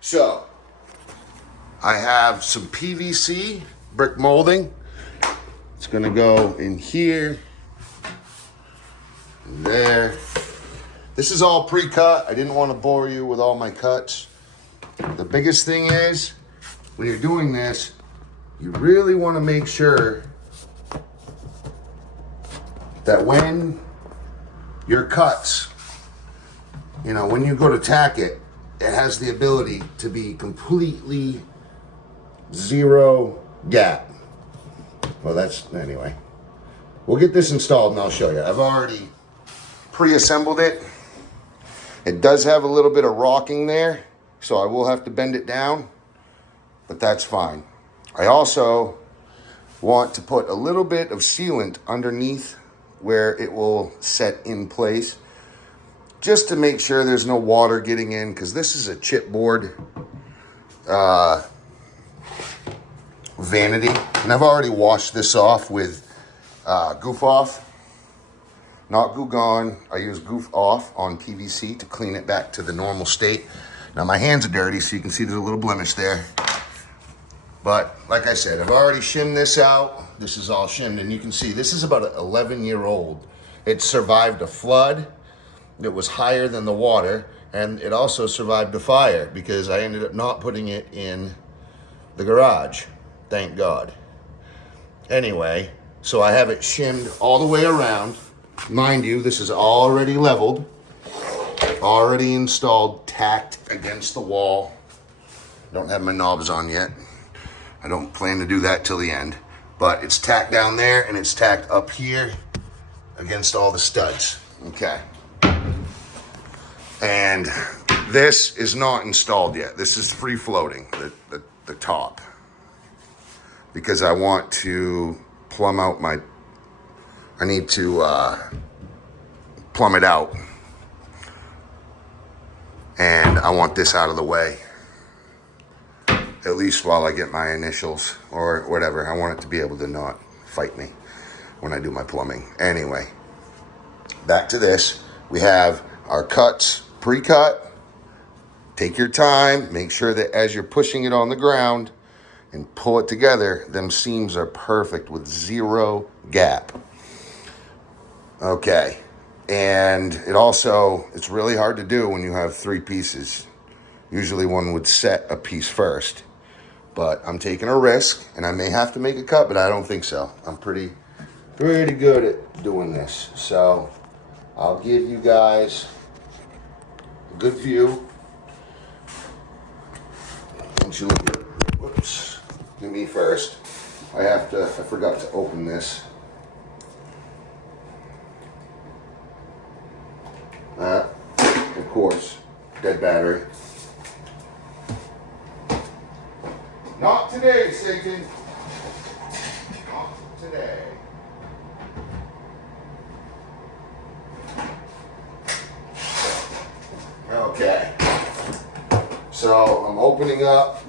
So I have some PVC brick molding. It's gonna go in here, and there. This is all pre-cut. I didn't want to bore you with all my cuts. The biggest thing is, when you're doing this, you really want to make sure that when your cuts, you know, when you go to tack it, it has the ability to be completely zero gap. Well, anyway. We'll get this installed and I'll show you. I've already pre-assembled it. It does have a little bit of rocking there, so I will have to bend it down, but that's fine. I also want to put a little bit of sealant underneath where it will set in place, just to make sure there's no water getting in, because this is a chipboard Vanity, and I've already washed this off with Goof Off. Not Goo Gone. I use Goof Off on PVC to clean it back to the normal state. Now my hands are dirty, so you can see there's a little blemish there. But like I said, I've already shimmed this out. This is all shimmed, and you can see this is about an 11-year-old. It survived a flood. It was higher than the water, and it also survived a fire because I ended up not putting it in the garage. Thank God. Anyway, so I have it shimmed all the way around. Mind you, this is already leveled, already installed, tacked against the wall. Don't have my knobs on yet. I don't plan to do that till the end, but it's tacked down there and it's tacked up here against all the studs. Okay. And this is not installed yet. This is free floating, the top, because I want to plumb out I need to plumb it out, and I want this out of the way, at least while I get my initials or whatever. I want it to be able to not fight me when I do my plumbing. Anyway, back to this. We have our cuts pre-cut. Take your time. Make sure that as you're pushing it on the ground and pull it together, them seams are perfect with zero gap. Okay, and it's really hard to do when you have 3 pieces. Usually one would set a piece first, but I'm taking a risk, and I may have to make a cut, but I don't think so. I'm pretty good at doing this. So I'll give you guys a good view. Once you look at, whoops, do me first. I forgot to open this. Of course, dead battery. Not today, Satan. Not today. Okay. So I'm opening up.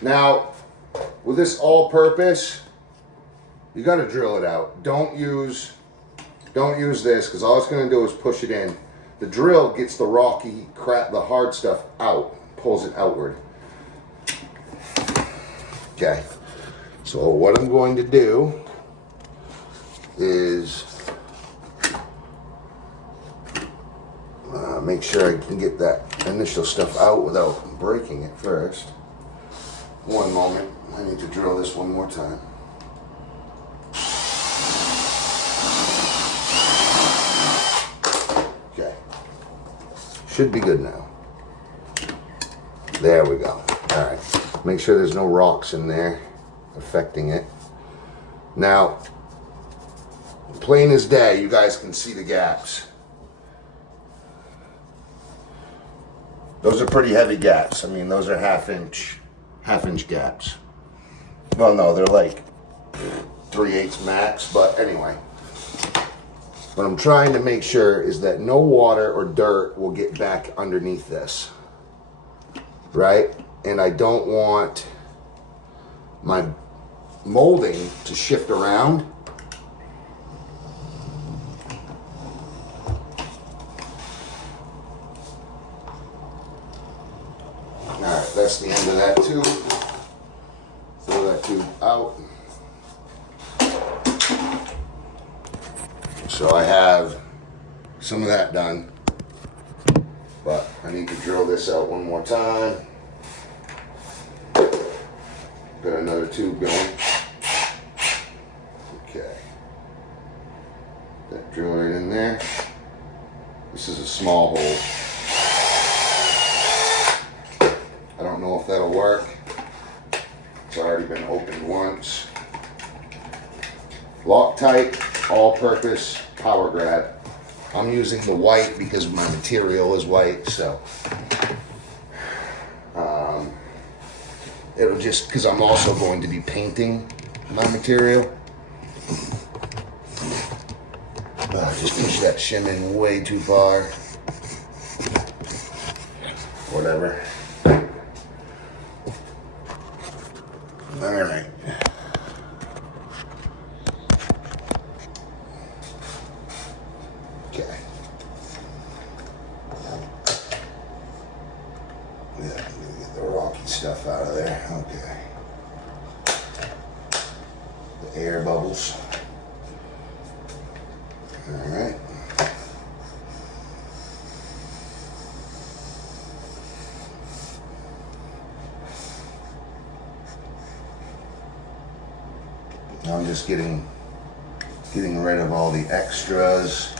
Now, with this all-purpose, you got to drill it out. Don't use this, because all it's going to do is push it in. The drill gets the rocky crap, the hard stuff out, pulls it outward. Okay. So what I'm going to do is make sure I can get that initial stuff out without breaking it first. One moment. I need to drill this one more time. Okay. Should be good now. There we go. All right. Make sure there's no rocks in there affecting it. Now, plain as day, you guys can see the gaps. Those are pretty heavy gaps. I mean, those are half inch gaps. Well, no, they're like 3/8 max, but anyway. What I'm trying to make sure is that no water or dirt will get back underneath this, right? And I don't want my molding to shift around. Alright, that's the end of that tube. Throw that tube out. So I have some of that done, but I need to drill this out one more time. Got another tube going. Okay. That drill right in there. This is a small hole. I don't know if that'll work. It's already been opened once. Loctite, all-purpose power grab. I'm using the white because my material is white, so it'll just, because I'm also going to be painting my material. Just push that shim in way too far. Whatever. All right. Okay. Yeah, I'm gonna get the rocky stuff out of there. Okay. The air bubbles. All right. I'm just getting rid of all the extras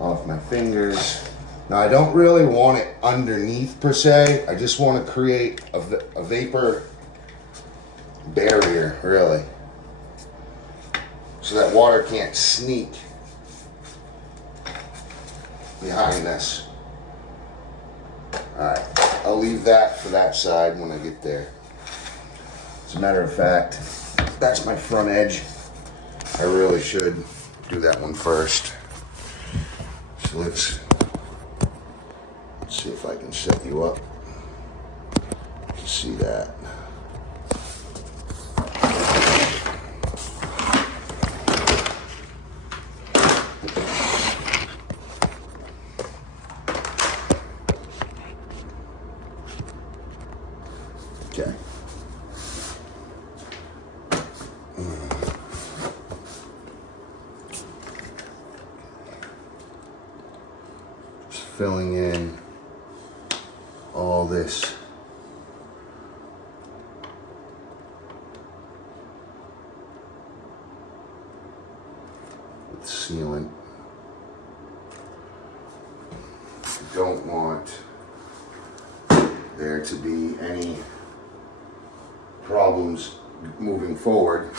off my fingers. Now I don't really want it underneath per se. I just want to create a vapor barrier, really, so that water can't sneak behind this. Alright, I'll leave that for that side when I get there. As a matter of fact, that's my front edge. I really should do that one first. So let's see if I can set you up to see that. Okay. Just filling in all this with sealant. I don't want there to be any problems moving forward.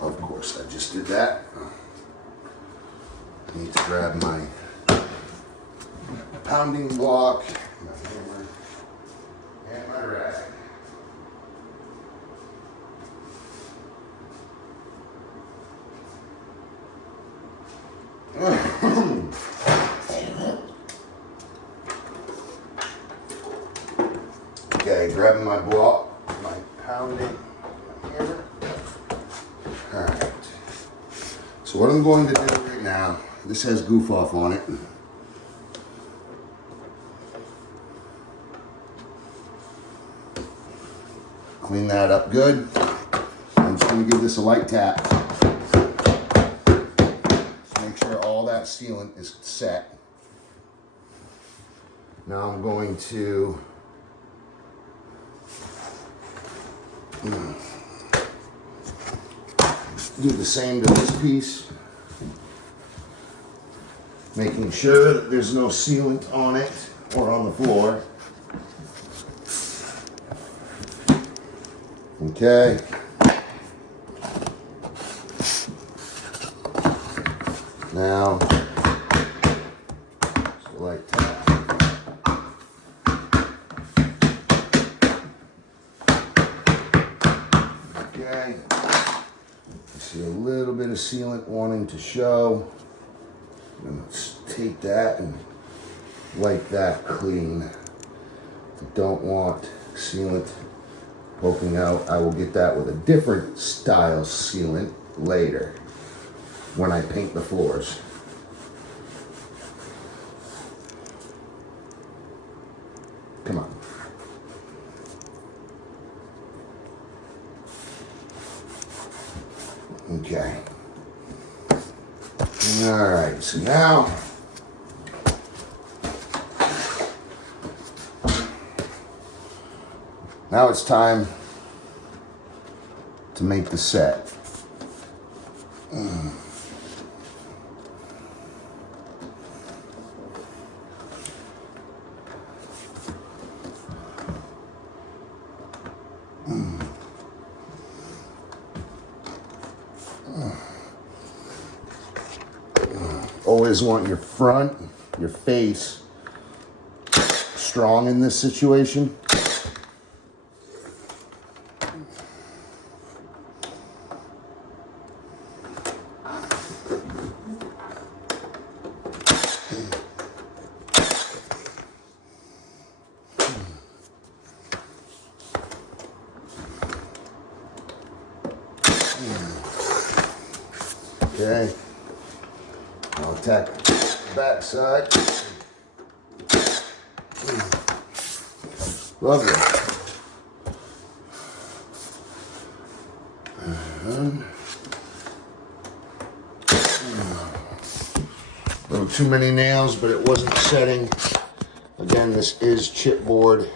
Of course, I just did that. I need to grab my pounding block, my hammer, and my rag. Okay, grabbing my block, my pounding, my hammer. Alright. So what I'm going to do right now, this has goof off on it. Clean that up good. I'm just going to give this a light tap. Just make sure all that sealant is set. Now I'm going to do the same to this piece, making sure that there's no sealant on it or on the floor. Okay. Now, just like that. Okay. I see a little bit of sealant wanting to show. Let's take that and wipe that clean. I don't want sealant poking out. I will get that with a different style sealant later when I paint the floors. Okay. All right, so now it's time to make the set. Always want your front, your face strong in this situation. Okay. I'll attack the back side. Lovely. A little too many nails, but it wasn't setting. Again, this is chipboard.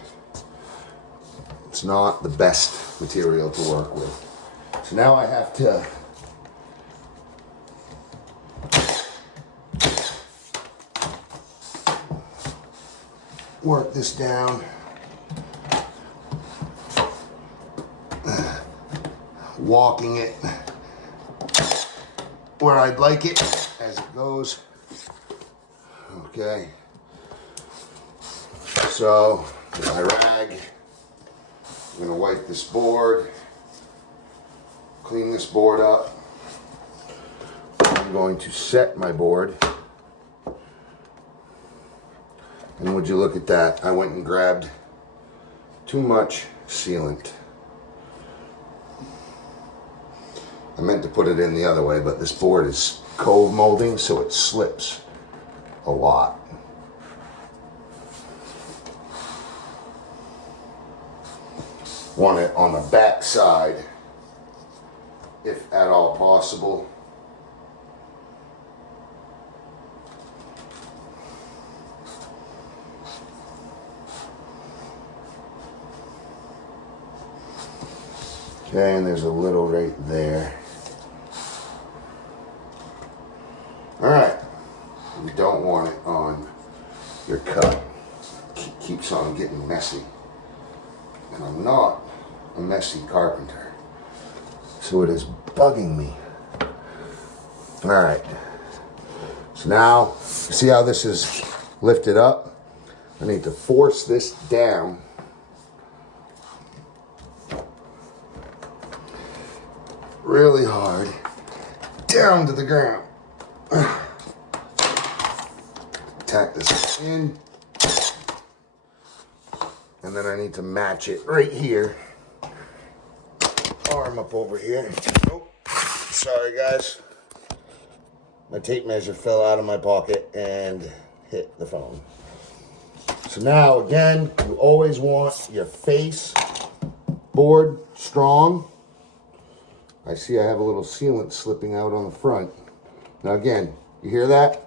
It's not the best material to work with. So now I have to work this down, walking it where I'd like it as it goes. Okay, so with my rag, I'm gonna wipe this board, clean this board up. I'm going to set my board. And would you look at that? I went and grabbed too much sealant. I meant to put it in the other way, but this board is Cove molding, so it slips a lot. Want it on the back side, if at all possible. Okay, and there's a little right there. All right, you don't want it on your cut. It keeps on getting messy. And I'm not a messy carpenter, so it is bugging me. All right, so now, see how this is lifted up? I need to force this down really hard down to the ground. Tack this in, and then I need to match it right here. Arm up over here. Oh, sorry guys. My tape measure fell out of my pocket and hit the phone. So now again, you always want your face board strong. I see I have a little sealant slipping out on the front. Now again, you hear that?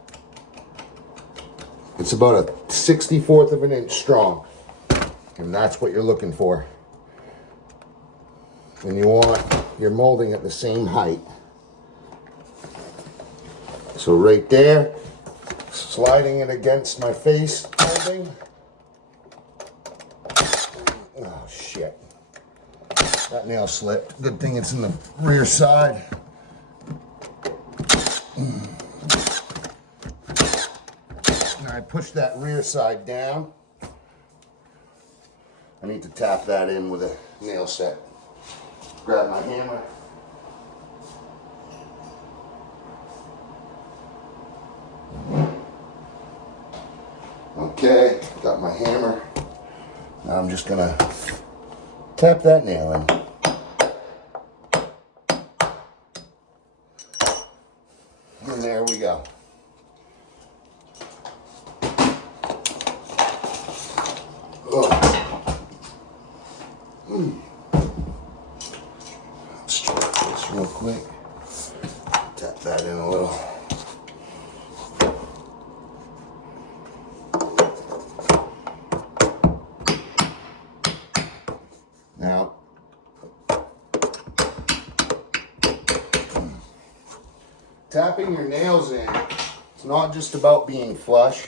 It's about a 64th of an inch strong. And that's what you're looking for. And you want your molding at the same height. So right there, sliding it against my face molding. Oh shit. That nail slipped. Good thing it's in the rear side. And I push that rear side down. I need to tap that in with a nail set. Grab my hammer. Okay, got my hammer. Now I'm just gonna tap that nail in. And there we go. Let's try this real quick. tapping your nails in, it's not just about being flush.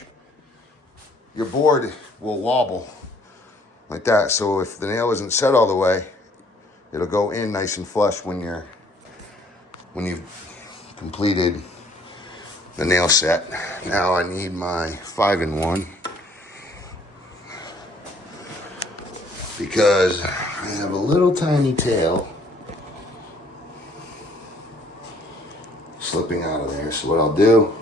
Your board will wobble like that. So if the nail isn't set all the way, it'll go in nice and flush when you've completed the nail set. Now I need my 5-in-1 because I have a little tiny tail slipping out of there. So what I'll do,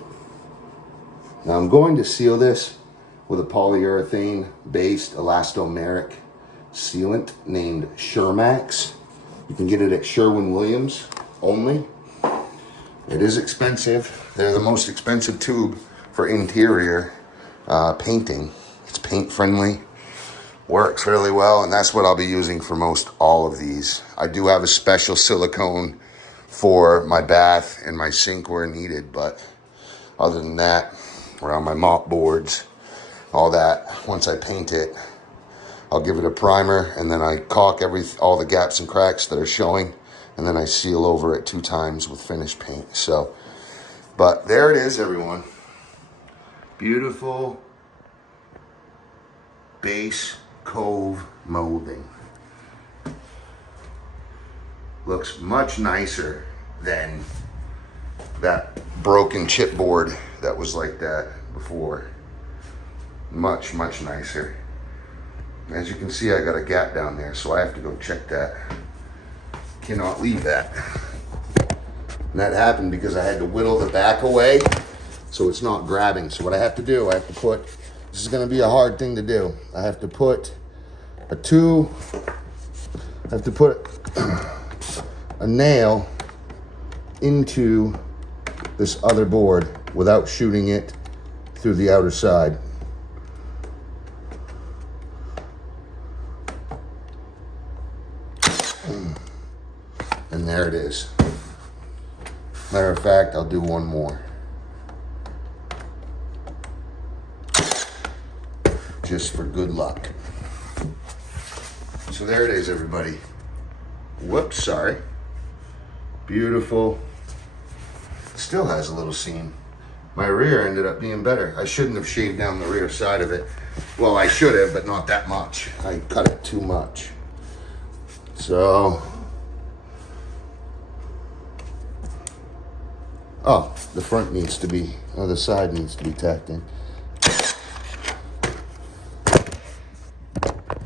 now I'm going to seal this with a polyurethane based elastomeric sealant named Shermax. You can get it at Sherwin-Williams only. It is expensive. They're the most expensive tube for interior painting. It's paint friendly, works really well, and that's what I'll be using for most all of these. I do have a special silicone for my bath and my sink where needed, but other than that, around my mop boards, all that, once I paint it, I'll give it a primer, and then I caulk all the gaps and cracks that are showing, and then I seal over it 2 times with finished paint. So, but there it is, everyone. Beautiful base Cove molding. Looks much nicer than that broken chipboard that was like that before. Much, much nicer. As you can see, I got a gap down there, so I have to go check that. Cannot leave that. And that happened because I had to whittle the back away so it's not grabbing. So what I have to do, I have to put, this is gonna be a hard thing to do. I have to put a nail into this other board without shooting it through the outer side. And there it is. Matter of fact, I'll do one more. Just for good luck. So there it is, everybody. Whoops, sorry. Beautiful. Still has a little seam. My rear ended up being better. I shouldn't have shaved down the rear side of it. Well, I should have, but not that much. I cut it too much. So, oh, the front needs to be, or the side needs to be tacked in.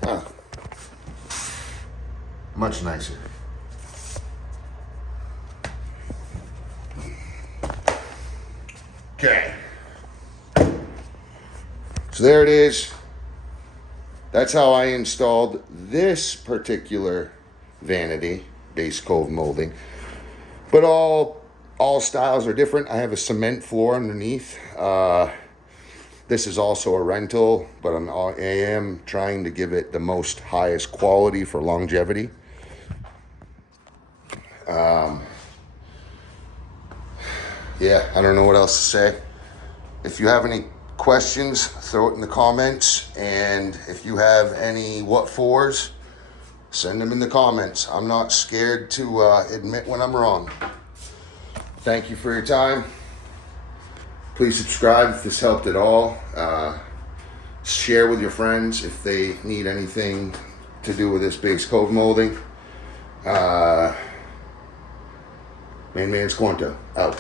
Ah, much nicer. Okay. So there it is. That's how I installed this particular Vanity base Cove molding. But all styles are different. I have a cement floor underneath. This is also a rental, but I am trying to give it the most highest quality for longevity. Yeah, I don't know what else to say. If you have any questions, throw it in the comments. And if you have any what fors, send them in the comments. I'm not scared to admit when I'm wrong. Thank you for your time. Please subscribe if this helped at all. Share with your friends if they need anything to do with this base Cove molding. Man's Quanto, out.